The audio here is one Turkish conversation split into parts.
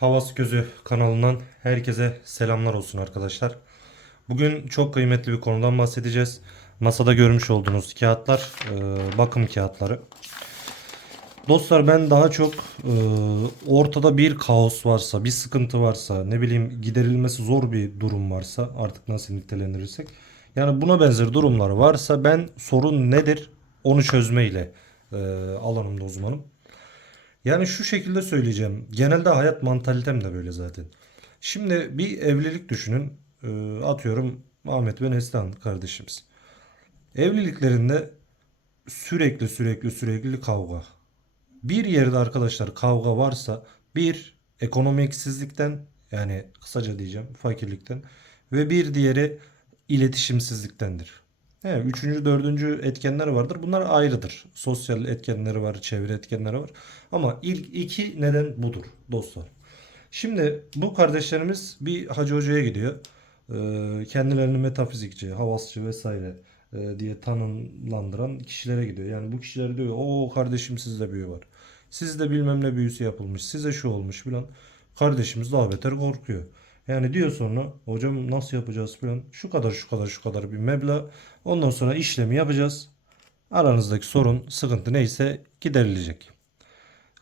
Havas Gözü kanalından herkese selamlar olsun arkadaşlar. Bugün çok kıymetli bir konudan bahsedeceğiz. Masada görmüş olduğunuz kağıtlar, e, bakım kağıtları. Dostlar ben daha çok e, ortada bir kaos varsa, bir sıkıntı varsa, ne bileyim giderilmesi zor bir durum varsa artık nasıl nitelendirirsek. Yani buna benzer durumlar varsa ben sorun nedir onu çözmeyle e, alanımda uzmanım. Yani şu şekilde söyleyeceğim. Genelde hayat mantalitem de böyle zaten. Şimdi bir evlilik düşünün. Ee, atıyorum Ahmet ve Neslihan kardeşimiz. Evliliklerinde sürekli sürekli sürekli kavga. Bir yerde arkadaşlar kavga varsa bir ekonomiksizlikten yani kısaca diyeceğim fakirlikten ve bir diğeri iletişimsizliktendir. He, üçüncü, dördüncü etkenler vardır. Bunlar ayrıdır. Sosyal etkenleri var, çevre etkenleri var. Ama ilk iki neden budur dostlar. Şimdi bu kardeşlerimiz bir hacı hocaya gidiyor. Ee, kendilerini metafizikçi, havasçı vesaire e, diye tanımlandıran kişilere gidiyor. Yani bu kişiler diyor o kardeşim sizde büyü var. Sizde bilmem ne büyüsü yapılmış. Size şu olmuş filan. Kardeşimiz daha beter korkuyor. Yani diyor sonra hocam nasıl yapacağız falan. Şu kadar şu kadar şu kadar bir meblağ. Ondan sonra işlemi yapacağız. Aranızdaki sorun, sıkıntı neyse giderilecek.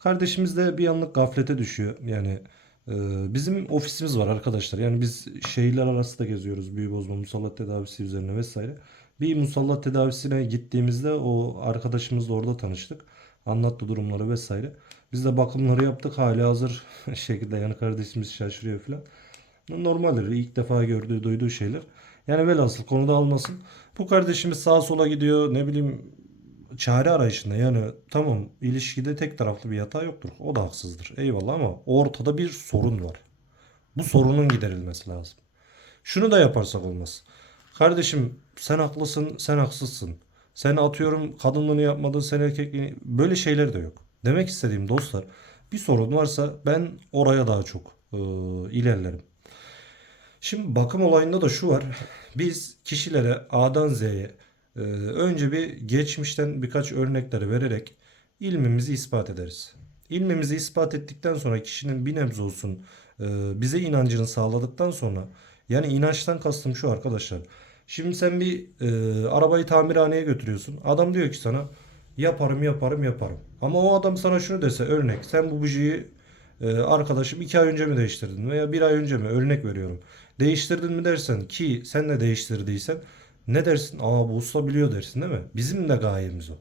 Kardeşimiz de bir anlık gaflete düşüyor. Yani e, bizim ofisimiz var arkadaşlar. Yani biz şehirler arası da geziyoruz. Büyü bozma, musallat tedavisi üzerine vesaire. Bir musallat tedavisine gittiğimizde o arkadaşımızla orada tanıştık. Anlattı durumları vesaire. Biz de bakımları yaptık. Hali hazır şekilde yani kardeşimiz şaşırıyor falan. Normaldir. İlk defa gördüğü, duyduğu şeyler. Yani velhasıl konuda almasın. Bu kardeşimiz sağa sola gidiyor. Ne bileyim çare arayışında. Yani tamam ilişkide tek taraflı bir hata yoktur. O da haksızdır. Eyvallah ama ortada bir sorun var. Bu sorunun giderilmesi lazım. Şunu da yaparsak olmaz. Kardeşim sen haklısın, sen haksızsın. Sen atıyorum kadınlığını yapmadın, sen erkekliğini... Böyle şeyler de yok. Demek istediğim dostlar bir sorun varsa ben oraya daha çok e, ilerlerim. Şimdi bakım olayında da şu var. Biz kişilere A'dan Z'ye e, önce bir geçmişten birkaç örnekleri vererek ilmimizi ispat ederiz. İlmimizi ispat ettikten sonra kişinin bir nebze olsun e, bize inancını sağladıktan sonra yani inançtan kastım şu arkadaşlar. Şimdi sen bir e, arabayı tamirhaneye götürüyorsun. Adam diyor ki sana yaparım yaparım yaparım. Ama o adam sana şunu dese örnek sen bu bujiyi e, arkadaşım iki ay önce mi değiştirdin veya bir ay önce mi örnek veriyorum. Değiştirdin mi dersen ki sen de değiştirdiysen ne dersin? Aa bu usta biliyor dersin değil mi? Bizim de gayemiz o.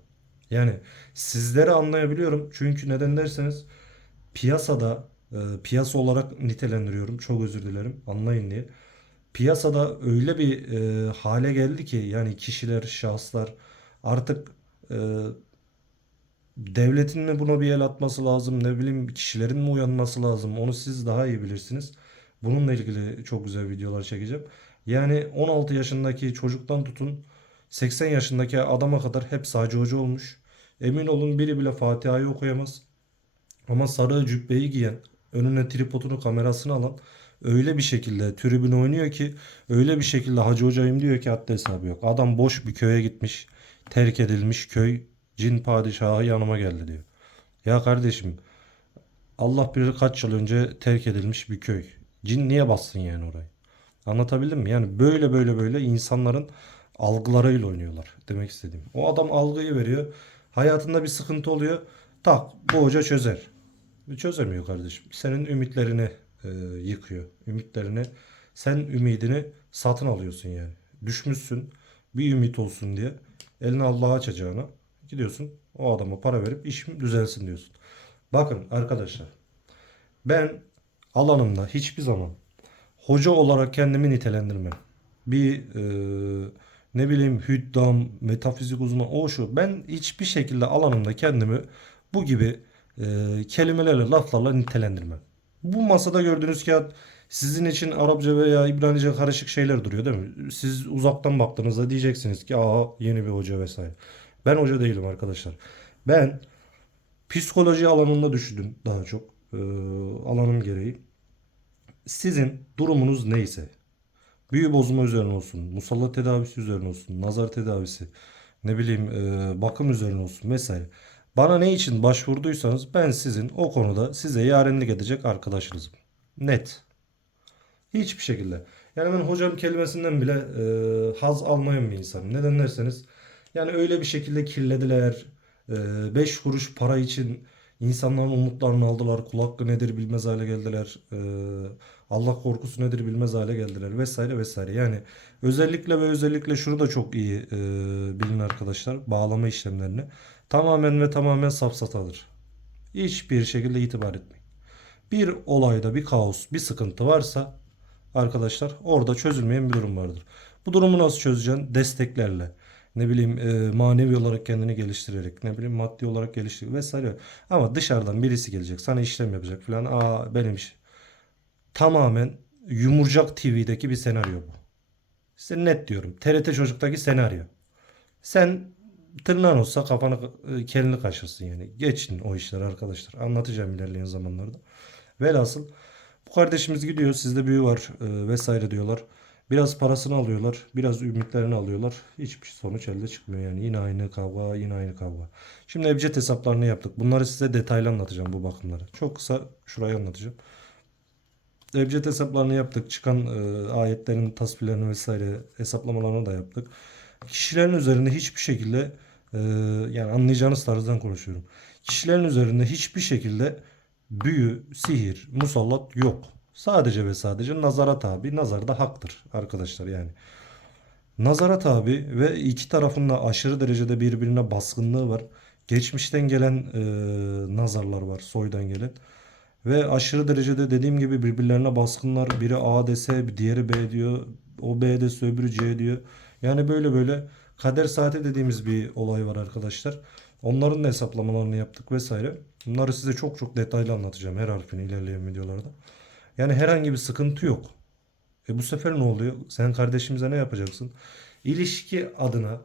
Yani sizleri anlayabiliyorum. Çünkü neden derseniz piyasada e, piyasa olarak nitelendiriyorum. Çok özür dilerim. Anlayın diye. Piyasada öyle bir e, hale geldi ki yani kişiler, şahıslar artık e, devletin mi buna bir el atması lazım? Ne bileyim kişilerin mi uyanması lazım? Onu siz daha iyi bilirsiniz. Bununla ilgili çok güzel videolar çekeceğim. Yani 16 yaşındaki çocuktan tutun 80 yaşındaki adama kadar hep sağcı hoca olmuş. Emin olun biri bile Fatiha'yı okuyamaz. Ama sarı cübbeyi giyen, önüne tripodunu kamerasını alan öyle bir şekilde tribün oynuyor ki öyle bir şekilde hacı hocayım diyor ki hatta hesabı yok. Adam boş bir köye gitmiş. Terk edilmiş köy. Cin padişahı yanıma geldi diyor. Ya kardeşim Allah bilir kaç yıl önce terk edilmiş bir köy. Cin niye bassın yani orayı? Anlatabildim mi? Yani böyle böyle böyle insanların algılarıyla oynuyorlar demek istediğim. O adam algıyı veriyor. Hayatında bir sıkıntı oluyor. Tak bu hoca çözer. Çözemiyor kardeşim. Senin ümitlerini e, yıkıyor. Ümitlerini sen ümidini satın alıyorsun yani. Düşmüşsün bir ümit olsun diye elini Allah'a açacağına gidiyorsun o adama para verip işim düzelsin diyorsun. Bakın arkadaşlar ben alanımda hiçbir zaman hoca olarak kendimi nitelendirmem. Bir e, ne bileyim hüddam, metafizik uzmanı o şu. Ben hiçbir şekilde alanımda kendimi bu gibi e, kelimelerle, laflarla nitelendirmem. Bu masada gördüğünüz kağıt sizin için Arapça veya İbranice karışık şeyler duruyor değil mi? Siz uzaktan baktığınızda diyeceksiniz ki aa yeni bir hoca vesaire. Ben hoca değilim arkadaşlar. Ben psikoloji alanında düşündüm daha çok. E, alanım gereği. Sizin durumunuz neyse büyü bozma üzerine olsun, musallat tedavisi üzerine olsun, nazar tedavisi, ne bileyim e, bakım üzerine olsun vesaire. Bana ne için başvurduysanız ben sizin o konuda size yarenlik edecek arkadaşınızım. Net. Hiçbir şekilde. Yani ben hocam kelimesinden bile e, haz almayan bir insanım. Neden derseniz yani öyle bir şekilde kirlediler. 5 kuruş para için insanların umutlarını aldılar. Kul hakkı nedir bilmez hale geldiler. E, Allah korkusu nedir bilmez hale geldiler vesaire vesaire. Yani özellikle ve özellikle şunu da çok iyi e, bilin arkadaşlar. Bağlama işlemlerini tamamen ve tamamen safsatadır. Hiçbir şekilde itibar etmeyin. Bir olayda bir kaos, bir sıkıntı varsa arkadaşlar orada çözülmeyen bir durum vardır. Bu durumu nasıl çözeceksin? Desteklerle. Ne bileyim e, manevi olarak kendini geliştirerek, ne bileyim maddi olarak geliştirerek vesaire. Ama dışarıdan birisi gelecek, sana işlem yapacak falan. Aa benim iş. Tamamen Yumurcak TV'deki bir senaryo bu. Size net diyorum. TRT Çocuk'taki senaryo. Sen tırnağın olsa kafanı e, kelini kaşırsın yani. Geçin o işler arkadaşlar. Anlatacağım ilerleyen zamanlarda. Velhasıl bu kardeşimiz gidiyor sizde büyü var e, vesaire diyorlar. Biraz parasını alıyorlar. Biraz ümitlerini alıyorlar. Hiçbir sonuç elde çıkmıyor yani. Yine aynı kavga, yine aynı kavga. Şimdi ebced hesaplarını yaptık. Bunları size detaylı anlatacağım bu bakımları. Çok kısa şurayı anlatacağım. Ebced hesaplarını yaptık. Çıkan e, ayetlerin tasvirlerini vesaire hesaplamalarını da yaptık. Kişilerin üzerinde hiçbir şekilde e, yani anlayacağınız tarzdan konuşuyorum. Kişilerin üzerinde hiçbir şekilde büyü, sihir, musallat yok. Sadece ve sadece nazara tabi. Nazar da haktır arkadaşlar yani. Nazara tabi ve iki tarafında aşırı derecede birbirine baskınlığı var. Geçmişten gelen e, nazarlar var, soydan gelen. Ve aşırı derecede dediğim gibi birbirlerine baskınlar. Biri A dese diğeri B diyor. O B dese öbürü C diyor. Yani böyle böyle kader saati dediğimiz bir olay var arkadaşlar. Onların da hesaplamalarını yaptık vesaire. Bunları size çok çok detaylı anlatacağım her harfini ilerleyen videolarda. Yani herhangi bir sıkıntı yok. E bu sefer ne oluyor? Sen kardeşimize ne yapacaksın? İlişki adına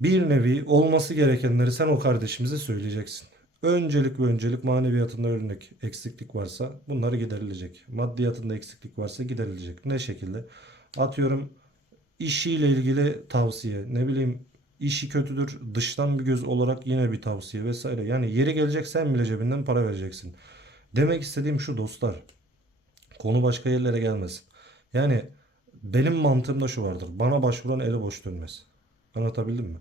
bir nevi olması gerekenleri sen o kardeşimize söyleyeceksin. Öncelik ve öncelik maneviyatında örnek eksiklik varsa bunları giderilecek. Maddiyatında eksiklik varsa giderilecek. Ne şekilde? Atıyorum işiyle ilgili tavsiye, ne bileyim işi kötüdür, dıştan bir göz olarak yine bir tavsiye vesaire. Yani yeri gelecek sen bile cebinden para vereceksin. Demek istediğim şu dostlar. Konu başka yerlere gelmesin. Yani benim mantığımda şu vardır. Bana başvuran eli boş dönmez. Anlatabildim mi?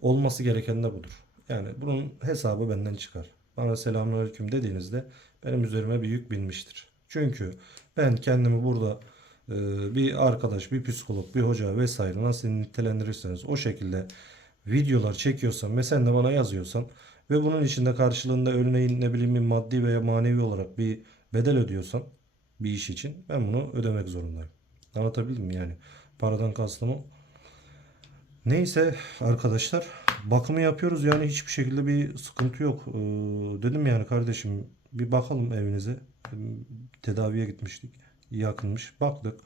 Olması gereken de budur. Yani bunun hesabı benden çıkar. Bana selamünaleyküm dediğinizde benim üzerime bir yük binmiştir. Çünkü ben kendimi burada e, bir arkadaş, bir psikolog, bir hoca vesaire nasıl nitelendirirseniz o şekilde videolar çekiyorsan ve sen de bana yazıyorsan ve bunun içinde karşılığında örneğin ne bileyim maddi veya manevi olarak bir bedel ödüyorsan bir iş için ben bunu ödemek zorundayım. Anlatabildim mi yani? Paradan kastım o. Neyse arkadaşlar bakımı yapıyoruz yani hiçbir şekilde bir sıkıntı yok. Ee, dedim yani kardeşim bir bakalım evinize. Tedaviye gitmiştik. Yakınmış. Baktık.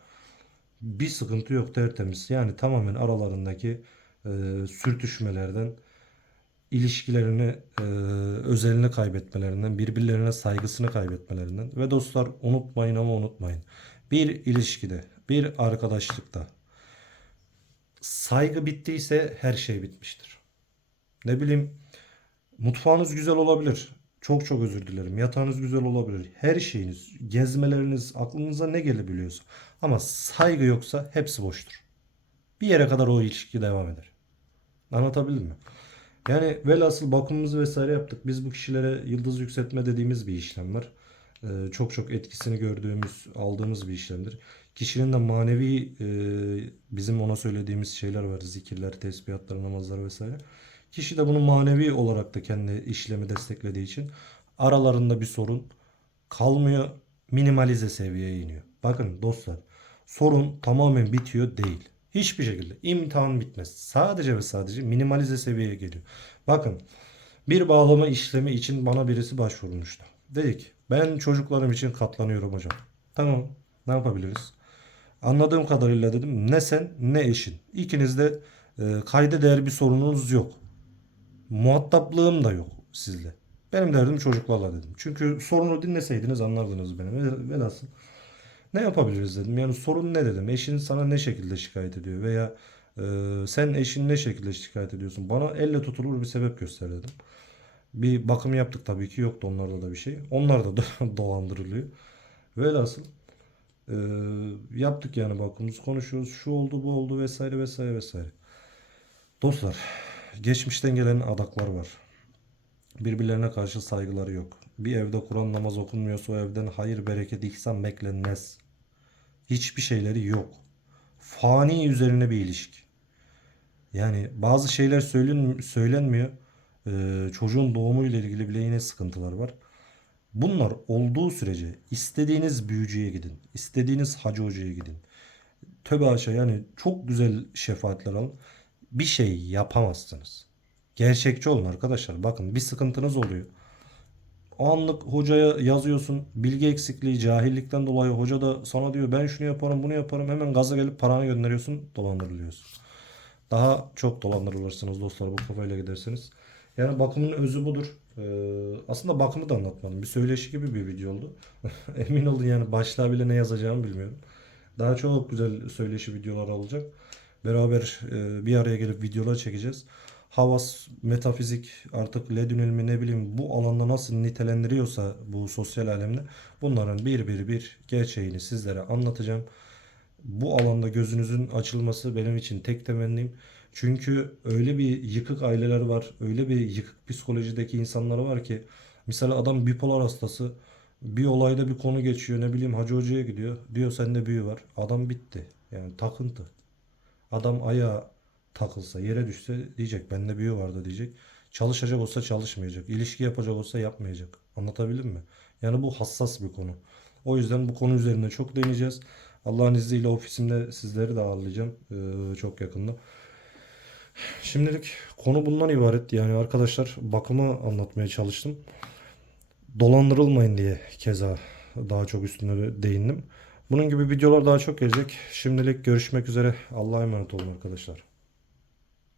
Bir sıkıntı yok tertemiz. Yani tamamen aralarındaki e, sürtüşmelerden ilişkilerini, e, özelini kaybetmelerinden, birbirlerine saygısını kaybetmelerinden ve dostlar unutmayın ama unutmayın. Bir ilişkide, bir arkadaşlıkta saygı bittiyse her şey bitmiştir. Ne bileyim mutfağınız güzel olabilir. Çok çok özür dilerim. Yatağınız güzel olabilir. Her şeyiniz, gezmeleriniz, aklınıza ne gelebiliyorsa. Ama saygı yoksa hepsi boştur. Bir yere kadar o ilişki devam eder. Anlatabildim mi? Yani velhasıl bakımımızı vesaire yaptık. Biz bu kişilere yıldız yükseltme dediğimiz bir işlem var. Ee, çok çok etkisini gördüğümüz, aldığımız bir işlemdir. Kişinin de manevi e, bizim ona söylediğimiz şeyler var. Zikirler, tesbihatlar, namazlar vesaire. Kişi de bunu manevi olarak da kendi işlemi desteklediği için aralarında bir sorun kalmıyor. Minimalize seviyeye iniyor. Bakın dostlar sorun tamamen bitiyor değil. Hiçbir şekilde imtihan bitmez. Sadece ve sadece minimalize seviyeye geliyor. Bakın bir bağlama işlemi için bana birisi başvurmuştu. Dedik ben çocuklarım için katlanıyorum hocam. Tamam ne yapabiliriz? Anladığım kadarıyla dedim ne sen ne eşin. İkiniz de e, kayda değer bir sorununuz yok. Muhataplığım da yok sizle. Benim derdim çocuklarla dedim. Çünkü sorunu dinleseydiniz anlardınız beni. Ve- Velhasıl ne yapabiliriz dedim. Yani sorun ne dedim. Eşin sana ne şekilde şikayet ediyor veya e, sen eşin ne şekilde şikayet ediyorsun. Bana elle tutulur bir sebep göster dedim. Bir bakım yaptık tabii ki yoktu onlarda da bir şey. Onlar da dolandırılıyor. Velhasıl e, yaptık yani bakımımızı konuşuyoruz. Şu oldu bu oldu vesaire vesaire vesaire. Dostlar geçmişten gelen adaklar var. Birbirlerine karşı saygıları yok. Bir evde Kur'an namaz okunmuyorsa o evden hayır bereket ihsan beklenmez. Hiçbir şeyleri yok. Fani üzerine bir ilişki. Yani bazı şeyler söylen, söylenmiyor. Ee, çocuğun doğumuyla ilgili bile yine sıkıntılar var. Bunlar olduğu sürece istediğiniz büyücüye gidin. istediğiniz hacı hocaya gidin. Tövbe haşa yani çok güzel şefaatler alın. Bir şey yapamazsınız. Gerçekçi olun arkadaşlar. Bakın bir sıkıntınız oluyor. O anlık hocaya yazıyorsun. Bilgi eksikliği, cahillikten dolayı hoca da sana diyor ben şunu yaparım, bunu yaparım. Hemen gaza gelip paranı gönderiyorsun, dolandırılıyorsun. Daha çok dolandırılırsınız dostlar bu kafayla giderseniz. Yani bakımın özü budur. Ee, aslında bakımı da anlatmadım. Bir söyleşi gibi bir video oldu. Emin olun yani başlığa bile ne yazacağımı bilmiyorum. Daha çok güzel söyleşi videolar olacak. Beraber e, bir araya gelip videolar çekeceğiz. Havas, metafizik, artık ledün ilmi ne bileyim bu alanda nasıl nitelendiriyorsa bu sosyal alemde bunların bir bir bir gerçeğini sizlere anlatacağım. Bu alanda gözünüzün açılması benim için tek temennim. Çünkü öyle bir yıkık aileler var, öyle bir yıkık psikolojideki insanlar var ki mesela adam bipolar hastası bir olayda bir konu geçiyor ne bileyim hacı hocaya gidiyor. Diyor sende büyü var. Adam bitti. Yani takıntı. Adam ayağa takılsa yere düşse diyecek bende büyü vardı diyecek. Çalışacak olsa çalışmayacak. İlişki yapacak olsa yapmayacak. Anlatabildim mi? Yani bu hassas bir konu. O yüzden bu konu üzerinde çok değineceğiz. Allah'ın izniyle ofisimde sizleri de ağırlayacağım ee, çok yakında. Şimdilik konu bundan ibaret. Yani arkadaşlar bakımı anlatmaya çalıştım. Dolandırılmayın diye keza daha çok üstüne değindim. Bunun gibi videolar daha çok gelecek. Şimdilik görüşmek üzere. Allah'a emanet olun arkadaşlar.